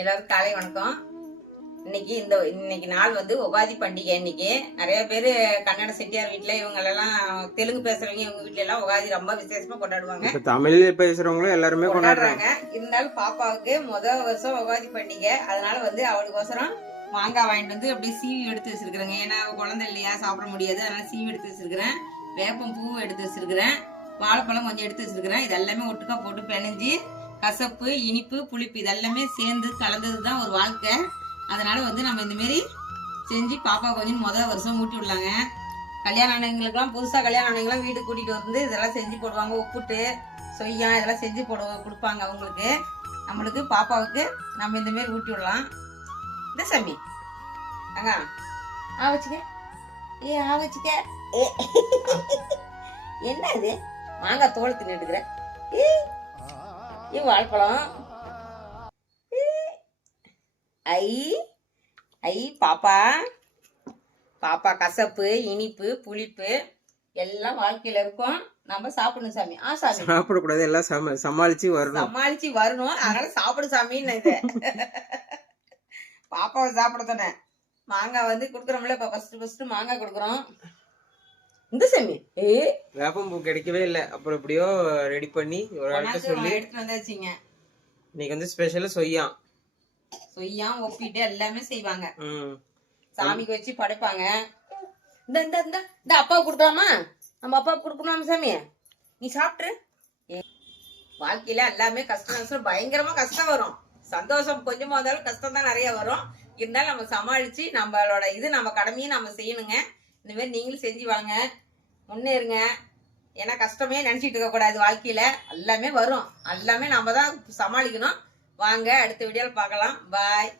எல்லாரும் காலை வணக்கம். இன்னைக்கு நாள் வந்து உகாதி பண்டிகை. இன்னைக்கு நிறைய பேரு கன்னட செட்டியார் வீட்டுல இவங்க எல்லாம் தெலுங்கு பேசுறவங்க இவங்க வீட்டுல எல்லாம் உகாதி ரொம்ப விசேஷமா கொண்டாடுவாங்க. தமிழ் பேசுறவங்களும் எல்லாருமே கொண்டாடுறாங்க. இருந்தாலும் பாப்பாவுக்கு முதல் வருஷம் உகாதி பண்டிகை, அதனால வந்து அவளுக்கோசரம் மாங்காய் வாங்கிட்டு வந்து அப்படியே சீவி எடுத்து வச்சிருக்கிறேங்க. ஏன்னா குழந்தை இல்லையா, சாப்பிட முடியாது, அதனால சீவி எடுத்து வச்சிருக்கிறேன். வேப்பம் பூ எடுத்து வச்சிருக்கிறேன், வாழைப்பழம் கொஞ்சம் எடுத்து வச்சிருக்கிறேன். இது எல்லாமே ஒட்டுக்கா போட்டு பிணைஞ்சு கசப்பு இனிப்பு புளிப்பு இதெல்லாமே சேர்ந்து கலந்தது தான் ஒரு வாழ்க்கை. அதனால வந்து நம்ம இந்த மாரி செஞ்சு பாப்பா கொஞ்சம் முதல் வருஷம் ஊட்டி விடலாங்க. கல்யாண ஆனவங்களுக்குலாம் புதுசாக கல்யாண ஆனவங்களாம் வீட்டுக்கு கூட்டிகிட்டு வந்து இதெல்லாம் செஞ்சு போடுவாங்க. உப்புட்டு சொய்யா இதெல்லாம் செஞ்சு கொடுப்பாங்க அவங்களுக்கு. நம்மளுக்கு பாப்பாவுக்கு நம்ம இந்த மாரி ஊட்டி விடலாம். இந்த சாமி அங்க வச்சுக்க வச்சுக்க என்ன இது மாங்காய் தோல் தின்னுட்டுக்கிற வாழைப்பழம் ஐ பாப்பா பாப்பா கசப்பு இனிப்பு புளிப்பு எல்லாம் வாழ்க்கையில இருக்கும். நம்ம சாப்பிடணும் சாமி. சாமி சாப்பிடக்கூடாது, எல்லாம் சமாளிச்சு வரணும். அதனால சாப்பிடு சாமின்னு இது பாப்பாவை சாப்பிட தானே மாங்காய் வந்து குடுக்குறோம்ல. இப்ப ஃபர்ஸ்ட் மாங்காய் கொடுக்குறோம். இந்த சாமி வேப்பம்பூ கிடைக்கவே இல்லை. அப்புறம் எப்படியோ ரெடி பண்ணி ஒரு இடத்துல சொல்லி எடுத்துட்டு வந்தாச்சுங்க. இன்னைக்கு வந்து ஸ்பெஷலா சொய்யா ஒப்பிட்டு எல்லாமே செய்வாங்க. சாமிக்கு வச்சு படைப்பாங்க. இந்த இந்த இந்த இந்த அப்பாவுக்கு கொடுக்கலாமா? நம்ம அப்பாவுக்கு கொடுக்கணும் சாமி. நீ சாப்பிட்டு. வாழ்க்கையில எல்லாமே கஷ்டம் பயங்கரமா கஷ்டம் வரும். சந்தோஷம் கொஞ்சமா இருந்தாலும் கஷ்டம் தான் நிறைய வரும். இருந்தாலும் நம்ம சமாளிச்சு நம்மளோட நம்ம கடமையை நம்ம செய்யணுங்க. இந்த மாதிரி நீங்களும் செஞ்சு வாங்க, முன்னேறுங்க. ஏன்னா கஷ்டமே நினைச்சிட்டு இருக்க கூடாது. வாழ்க்கையில எல்லாமே வரும், எல்லாமே நாம தான் சமாளிக்கணும். வாங்க அடுத்த வீடியோல பார்க்கலாம். பாய்.